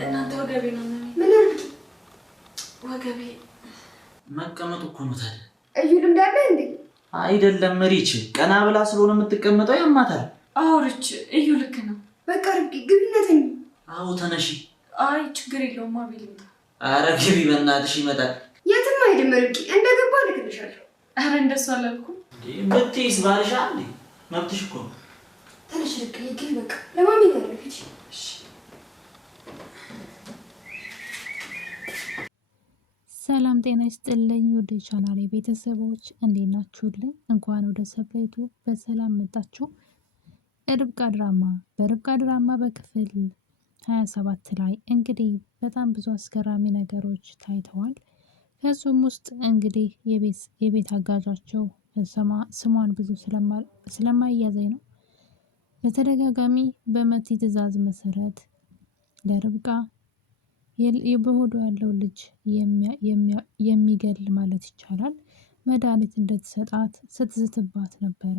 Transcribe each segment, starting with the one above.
እናንተ ወገቤ ነው ምን አልክ? ወገቤ መቀመጡ እኮ ነው ታዲያ። እዩ ልምድ አለ እንዴ? አይደለም ሪች፣ ቀና ብላ ስለሆነ የምትቀመጠው ያማታል። አዎ ሪች፣ እዩ ልክ ነው። በቃ ርብቃ ግቢነተኝ። አዎ ተነሺ። አይ ችግር የለውም አቤል ይምጣ። ኧረ ግቢ በእናትሽ ይመጣል። የትም አይደለም ርብቃ፣ እንደገባ ልክልሻለሁ። ኧረ እንደሱ አላልኩም። ብትይስ ባልሻ እንዴ? መብትሽ እኮ ነው። ተነሽ ርብቃ፣ ግቢ በቃ። ለማሚ ነው ያለሽ። ሰላም ጤና ይስጥልኝ ወደ ቻናሌ ቤተሰቦች እንዴት ናችሁልኝ? እንኳን ወደ ሰብለይቱ በሰላም መጣችሁ። ርብቃ ድራማ በርብቃ ድራማ በክፍል 27 ላይ እንግዲህ በጣም ብዙ አስገራሚ ነገሮች ታይተዋል። ከሱም ውስጥ እንግዲህ የቤት አጋዣቸው ስሟን ብዙ ስለማይያዘኝ ነው በተደጋጋሚ በመቲ ትዕዛዝ መሰረት ለርብቃ በሆዷ ያለው ልጅ የሚገል ማለት ይቻላል መድኃኒት እንድትሰጣት ስትዝትባት ነበረ።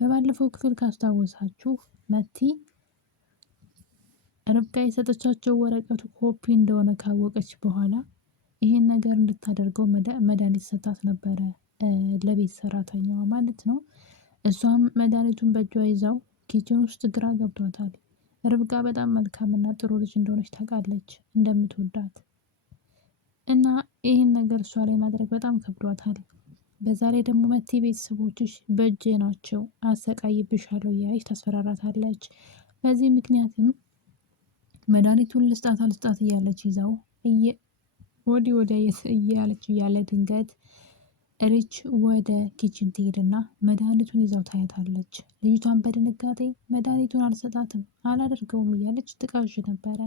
በባለፈው ክፍል ካስታወሳችሁ መቲ ርብቃ የሰጠቻቸው ወረቀቱ ኮፒ እንደሆነ ካወቀች በኋላ ይሄን ነገር እንድታደርገው መድኃኒት ሰጣት ነበረ፣ ለቤት ሰራተኛዋ ማለት ነው። እሷም መድኃኒቱን በእጇ ይዛው ኪችን ውስጥ ግራ ገብቷታል። ርብቃ በጣም መልካምና ጥሩ ልጅ እንደሆነች ታውቃለች፣ እንደምትወዳት እና ይህን ነገር እሷ ላይ ማድረግ በጣም ከብዷታል። በዛ ላይ ደግሞ መቲ ቤተሰቦችሽ በእጄ ናቸው አሰቃይብሻለሁ እያለች ታስፈራራታለች። በዚህ ምክንያትም መድኃኒቱን ልስጣት እያለች ይዛው ወዲያ እያለች እያለ ድንገት ሪች ወደ ኪችን ትሄድና መድኃኒቱን ይዛው ታያታለች። ልጅቷን በድንጋጤ መድኃኒቱን አልሰጣትም አላደርገውም እያለች ትቃዥ ነበረ።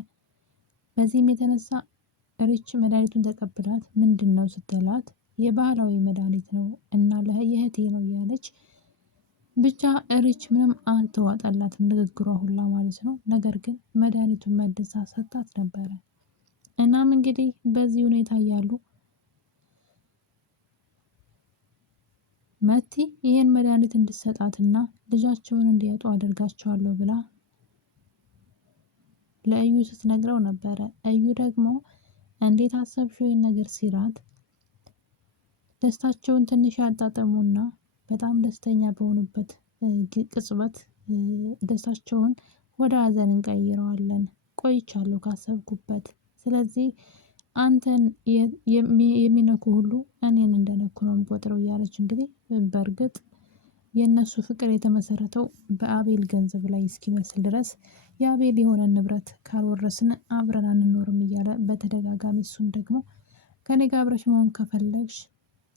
በዚህም የተነሳ ሪች መድኃኒቱን ተቀብላት ምንድን ነው ስትላት የባህላዊ መድኃኒት ነው እና የእህቴ ነው እያለች ብቻ ሪች ምንም አልተዋጠላትም ንግግሯ ሁላ ማለት ነው። ነገር ግን መድኃኒቱን መልሳ ሰጣት ነበረ። እናም እንግዲህ በዚህ ሁኔታ እያሉ መቲ ይህን መድኃኒት እንድትሰጣትና ልጃቸውን እንዲያጡ አደርጋቸዋለሁ ብላ ለእዩ ስትነግረው ነበረ። እዩ ደግሞ እንዴት አሰብሽው ይህን ነገር ሲላት ደስታቸውን ትንሽ ያጣጠሙና በጣም ደስተኛ በሆኑበት ቅጽበት ደስታቸውን ወደ ሀዘን እንቀይረዋለን። ቆይቻለሁ ካሰብኩበት፣ ስለዚህ አንተን የሚነኩ ሁሉ እኔን እንደነኩ ነው የምቆጥረው እያለች እንግዲህ በእርግጥ የእነሱ ፍቅር የተመሰረተው በአቤል ገንዘብ ላይ እስኪመስል ድረስ የአቤል የሆነ ንብረት ካልወረስን አብረን አንኖርም እያለ በተደጋጋሚ እሱም ደግሞ ከኔ ጋር አብረሽ መሆን ከፈለግሽ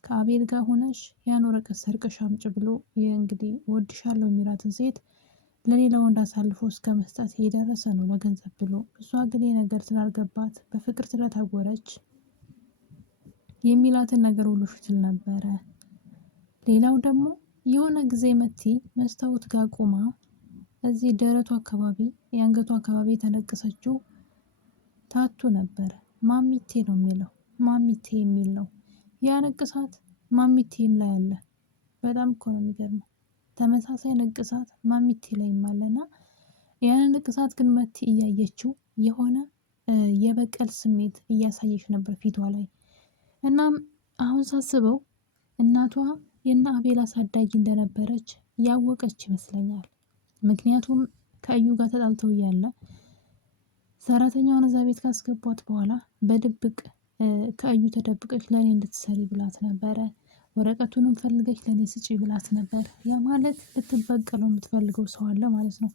ከአቤል ጋር ሆነሽ ያን ወረቀት ሰርቀሽ አምጪ ብሎ እንግዲህ ወድሻለሁ የሚላትን ሴት ለሌላ ወንድ አሳልፎ እስከ መስጠት የደረሰ ነው ለገንዘብ ብሎ። እሷ ግን ነገር ስላልገባት በፍቅር ስለታወረች የሚላትን ነገር ሁሉ ስትል ነበረ። ሌላው ደግሞ የሆነ ጊዜ መቲ መስታወት ጋር ቆማ እዚህ ደረቱ አካባቢ የአንገቱ አካባቢ የተነቀሰችው ታቱ ነበረ። ማሚቴ ነው የሚለው ማሚቴ የሚል ነው ያ ንቅሳት ማሚቴም ላይ አለ። በጣም እኮ ነው የሚገርመው። ተመሳሳይ ንቅሳት ማሚቴ ላይም አለና ያን ንቅሳት ግን መቲ እያየችው የሆነ የበቀል ስሜት እያሳየች ነበር ፊቷ ላይ። እናም አሁን ሳስበው እናቷ የእነ አቤል አሳዳጊ እንደነበረች ያወቀች ይመስለኛል። ምክንያቱም ከእዩ ጋር ተጣልተው እያለ ሰራተኛዋን እዛ ቤት ካስገቧት በኋላ በድብቅ ከእዩ ተደብቀች ለእኔ እንድትሰሪ ብላት ነበረ። ወረቀቱንም ፈልገች ለእኔ ስጪ ብላት ነበር። ያ ማለት ልትበቀለው የምትፈልገው ሰው አለ ማለት ነው።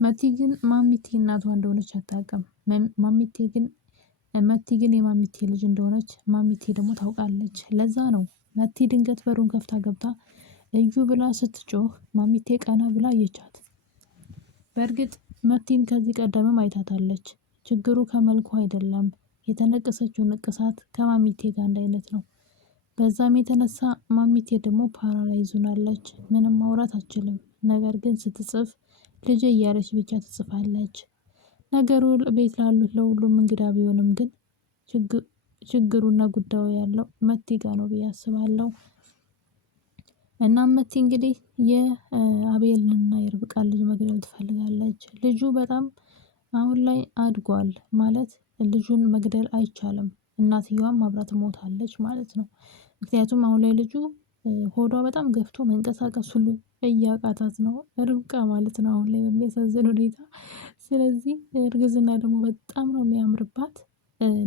መቲ ግን ማሚቴ እናቷ እንደሆነች አታውቅም። መቲ ግን የማሚቴ ልጅ እንደሆነች ማሚቴ ደግሞ ታውቃለች። ለዛ ነው መቲ ድንገት በሩን ከፍታ ገብታ እዩ ብላ ስትጮህ ማሚቴ ቀና ብላ አየቻት። በእርግጥ መቲን ከዚህ ቀደምም አይታታለች። ችግሩ ከመልኩ አይደለም፣ የተነቀሰችው ንቅሳት ከማሚቴ ጋር አንድ አይነት ነው። በዛም የተነሳ ማሚቴ ደግሞ ፓራላይዝ ሆናለች። ምንም ማውራት አትችልም። ነገር ግን ስትጽፍ ልጅ እያለች ብቻ ትጽፋለች። ነገሩ ቤት ላሉት ለሁሉም እንግዳ ቢሆንም ግን ችግሩና ጉዳዩ ያለው መቲ ጋር ነው ብዬ አስባለሁ። እናም መቲ እንግዲህ የአቤልንና የርብቃን ልጅ መግደል ትፈልጋለች። ልጁ በጣም አሁን ላይ አድጓል ማለት ልጁን መግደል አይቻልም። እናትየዋም አብራ ትሞታለች ማለት ነው። ምክንያቱም አሁን ላይ ልጁ ሆዷ በጣም ገፍቶ መንቀሳቀስ ሁሉ እያቃታት ነው ርብቃ ማለት ነው አሁን ላይ በሚያሳዝን ሁኔታ። ስለዚህ እርግዝና ደግሞ በጣም ነው የሚያምርባት።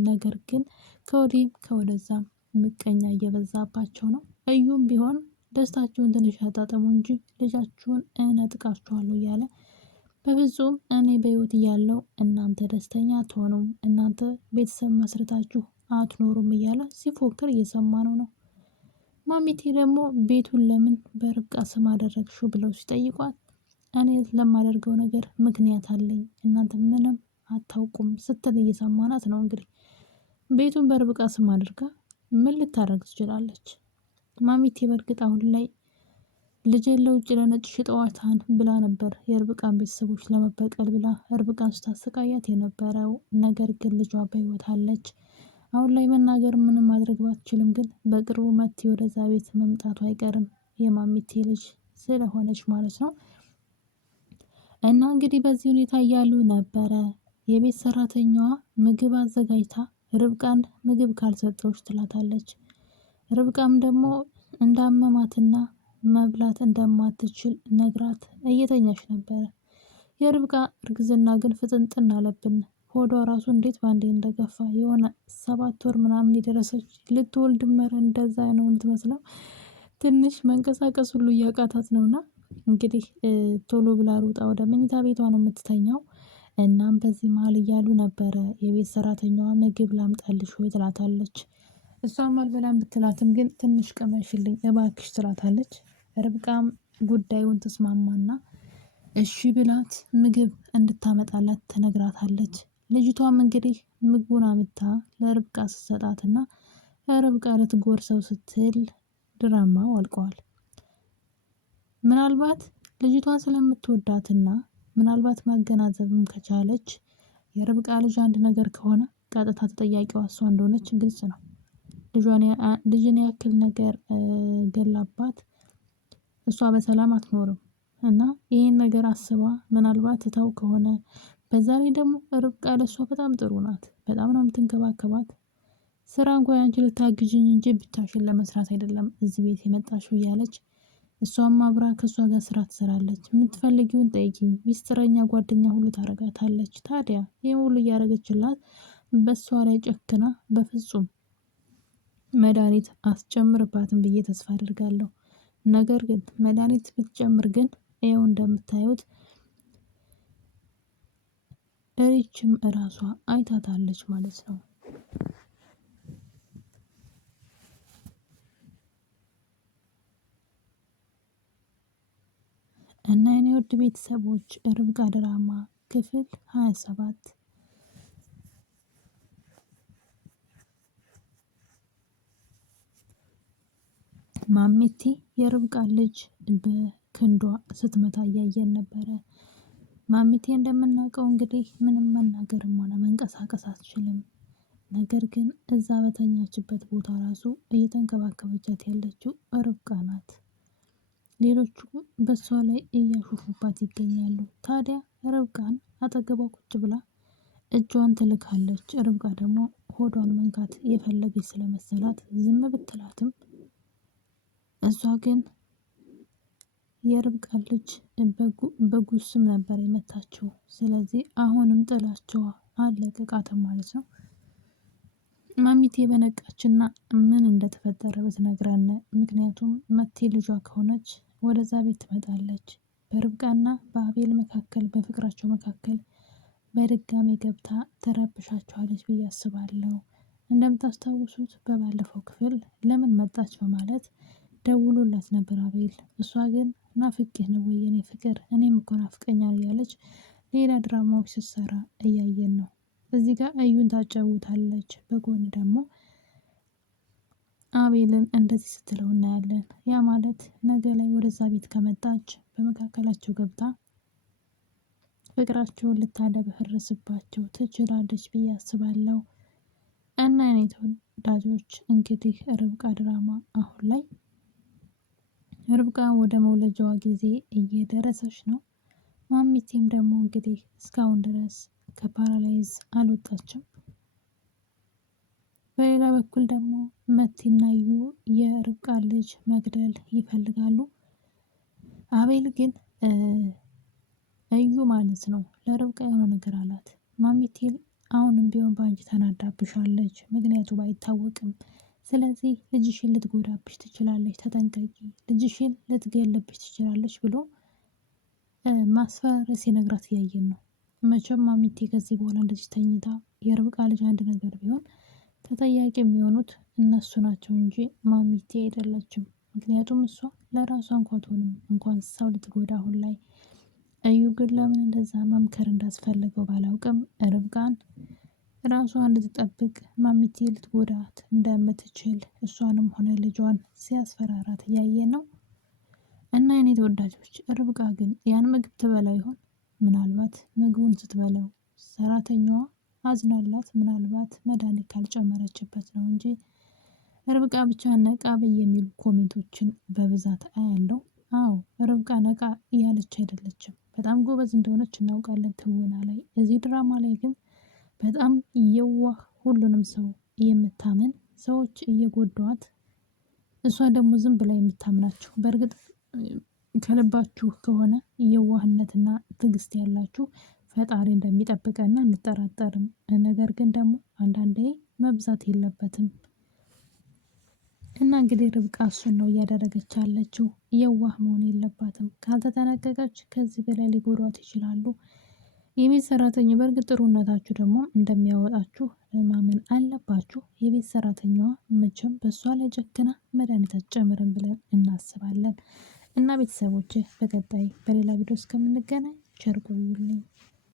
ነገር ግን ከወዲህም ከወደዛም ምቀኛ እየበዛባቸው ነው። እዩም ቢሆን ደስታችሁን ትንሽ አጣጥሙ እንጂ ልጃችሁን እነጥቃችኋለሁ እያለ በፍጹም እኔ በህይወት እያለሁ እናንተ ደስተኛ አትሆኑም፣ እናንተ ቤተሰብ መስርታችሁ አትኖሩም እያለ ሲፎክር እየሰማነው ነው። ማሚቴ ደግሞ ቤቱን ለምን በርብቃ ስም አደረግሽው ብለው ሲጠይቋት እኔ ለማደርገው ነገር ምክንያት አለኝ እናንተ ምንም አታውቁም ስትል እየሰማናት ነው። እንግዲህ ቤቱን በርብቃ ስም አድርጋ ምን ልታደርግ ትችላለች? ማሚቴ በእርግጥ አሁን ላይ ልጄን ለውጭ ለነጭ ሽጠዋታን ብላ ነበር የርብቃን ቤተሰቦች ለመበቀል ብላ ርብቃን ስታሰቃያት የነበረው። ነገር ግን ልጇ በህይወት አለች። አሁን ላይ መናገር ምንም ማድረግ ባትችልም ግን በቅርቡ መቲ ወደዛ ቤት መምጣቱ አይቀርም የማሚቴ ልጅ ስለሆነች ማለት ነው። እና እንግዲህ በዚህ ሁኔታ እያሉ ነበረ የቤት ሰራተኛዋ ምግብ አዘጋጅታ ርብቃን ምግብ ካልሰጠዎች ትላታለች። ርብቃም ደግሞ እንዳመማትና መብላት እንደማትችል ነግራት እየተኛች ነበረ። የርብቃ እርግዝና ግን ፍጥንጥን አለብን። ሆዷ ራሱ እንዴት ባንዴ እንደገፋ የሆነ 7 ወር ምናምን የደረሰች ልትወልድ መረ እንደዛ ነው የምትመስለው። ትንሽ መንቀሳቀስ ሁሉ እያቃታት ነውና እንግዲህ ቶሎ ብላ ሩጣ ወደ መኝታ ቤቷ ነው የምትተኛው። እናም በዚህ መሀል እያሉ ነበረ የቤት ሰራተኛዋ ምግብ ላምጣልሽ ወይ ትላታለች። እሷም አልበላም ብትላትም ግን ትንሽ ቅመሽልኝ እባክሽ ትላታለች። ርብቃም ጉዳዩን ተስማማና እሺ ብላት ምግብ እንድታመጣላት ትነግራታለች። ልጅቷም እንግዲህ ምግቡን አምጥታ ለርብቃ ስትሰጣትና ርብቃ ልትጎርሰው ስትል ድራማው አልቀዋል። ምናልባት ልጅቷን ስለምትወዳትና ምናልባት ማገናዘብም ከቻለች የርብቃ ልጅ አንድ ነገር ከሆነ ቀጥታ ተጠያቂዋ እሷ እንደሆነች ግልጽ ነው። ልጅን ያክል ነገር ገላባት እሷ በሰላም አትኖርም። እና ይሄን ነገር አስባ ምናልባት ትታው ከሆነ በዛ ላይ ደግሞ ርብቃ ለሷ በጣም ጥሩ ናት። በጣም ነው የምትንከባከባት። ስራ እንኳን አንቺ ልታግዥኝ እንጂ ብቻሽን ለመስራት አይደለም እዚህ ቤት የመጣሽው እያለች እሷም አብራ ከእሷ ጋር ስራ ትሰራለች። የምትፈልጊውን ጠይቂኝ ሚስጥረኛ ጓደኛ ሁሉ ታረጋታለች። ታዲያ ይህ ሁሉ እያደረገችላት በእሷ ላይ ጨክና በፍጹም መድኃኒት አስጨምርባትም ብዬ ተስፋ አድርጋለሁ። ነገር ግን መድኃኒት ብትጨምር ግን ይኸው እንደምታዩት ሪችም እራሷ አይታታለች ማለት ነው። እና የኔ ውድ ቤተሰቦች ርብቃ ድራማ ክፍል 27 ማሚቴ የርብቃ ልጅ በክንዷ ስትመታ እያየን ነበረ። ማሚቴ እንደምናውቀው እንግዲህ ምንም መናገርም ሆነ መንቀሳቀስ አትችልም። ነገር ግን እዛ በተኛችበት ቦታ ራሱ እየተንከባከበቻት ያለችው ርብቃ ናት። ሌሎቹ በሷ ላይ እያሾፉባት ይገኛሉ። ታዲያ ርብቃን አጠገቧ ቁጭ ብላ እጇን ትልካለች። ርብቃ ደግሞ ሆዷን መንካት የፈለገች ስለመሰላት ዝም ብትላትም እሷ ግን የርብቃ ልጅ በጉስም ነበር የመታችው። ስለዚህ አሁንም ጥላቸዋ አለቀቃትም ማለት ነው። ማሚቴ በነቃችና ምን እንደተፈጠረ ብትነግረን፣ ምክንያቱም መቴ ልጇ ከሆነች ወደዛ ቤት ትመጣለች። በርብቃና በአቤል መካከል በፍቅራቸው መካከል በድጋሚ ገብታ ትረብሻቸዋለች ብዬ አስባለሁ። እንደምታስታውሱት በባለፈው ክፍል ለምን መጣች በማለት ደውሎላት ነበር አቤል። እሷ ግን ናፍቄህ ነው ወይ የኔ ፍቅር እኔም እኮ ናፍቀኛል እያለች ሌላ ድራማዎች ስትሰራ እያየን ነው። እዚህ ጋር እዩን ታጫውታለች፣ በጎን ደግሞ አቤልን እንደዚህ ስትለው እናያለን። ያ ማለት ነገ ላይ ወደዛ ቤት ከመጣች በመካከላቸው ገብታ ፍቅራቸውን ልታደበህርስባቸው ትችላለች ብዬ አስባለሁ። እና የኔ ተወዳጆች እንግዲህ ርብቃ ድራማ አሁን ላይ ርብቃ ወደ መውለጃዋ ጊዜ እየደረሰች ነው። ማሚቴም ደግሞ እንግዲህ እስካሁን ድረስ ከፓራላይዝ አልወጣችም። በሌላ በኩል ደግሞ መቲና እዩ የርብቃ ልጅ መግደል ይፈልጋሉ። አቤል ግን እዩ ማለት ነው ለርብቃ የሆነ ነገር አላት። ማሚቴ አሁንም ቢሆን በአንቺ ተናዳብሻለች፣ ምክንያቱ ባይታወቅም። ስለዚህ ልጅሽን ልትጎዳብሽ ትችላለች፣ ተጠንቀቂ፣ ልጅሽን ልትገልብሽ ትችላለች ብሎ ማስፈራሪያ ሲነግራት እያየን ነው። መቼም ማሚቴ ከዚህ በኋላ እንደዚህ ተኝታ የርብቃ ልጅ አንድ ነገር ቢሆን ተጠያቂ የሚሆኑት እነሱ ናቸው እንጂ ማሚቴ አይደለችም። ምክንያቱም እሷ ለራሷ እንኳን አትሆንም እንኳን ሰው ልትጎዳ አሁን ላይ። እዩ ግን ለምን እንደዛ መምከር እንዳስፈለገው ባላውቅም ርብቃን ራሷን እንድትጠብቅ ማሚቴ ልትጎዳት እንደምትችል እሷንም ሆነ ልጇን ሲያስፈራራት እያየን ነው። እና የኔ ተወዳጆች ርብቃ ግን ያን ምግብ ትበላ ይሆን? ምናልባት ምግቡን ስትበላው ሰራተኛዋ አዝናላት ምናልባት መድኃኒት ካልጨመረችበት ነው እንጂ ርብቃ ብቻ ነቃ በይ የሚሉ ኮሜንቶችን በብዛት አያለው። አዎ ርብቃ ነቃ እያለች አይደለችም። በጣም ጎበዝ እንደሆነች እናውቃለን ትወና ላይ። እዚህ ድራማ ላይ ግን በጣም የዋህ ሁሉንም ሰው የምታምን ሰዎች እየጎዷት እሷ ደግሞ ዝም ብላ የምታምናቸው። በእርግጥ ከልባችሁ ከሆነ የዋህነትና ትዕግስት ያላችሁ ፈጣሪ እንደሚጠብቀና እንጠራጠርም። ነገር ግን ደግሞ አንዳንዴ መብዛት የለበትም። እና እንግዲህ ርብቃ እሱን ነው እያደረገች ያለችው። የዋህ መሆን የለባትም። ካልተጠነቀቀች ከዚህ በላይ ሊጎዷት ይችላሉ። የቤት ሰራተኛ በእርግጥ ጥሩነታችሁ ደግሞ እንደሚያወጣችሁ ማመን አለባችሁ። የቤት ሰራተኛዋ መቼም በእሷ ላይ ጨክና መድኃኒት አትጨምርም ብለን እናስባለን። እና ቤተሰቦች በቀጣይ በሌላ ቪዲዮ እስከምንገናኝ ቸር ቆዩልኝ።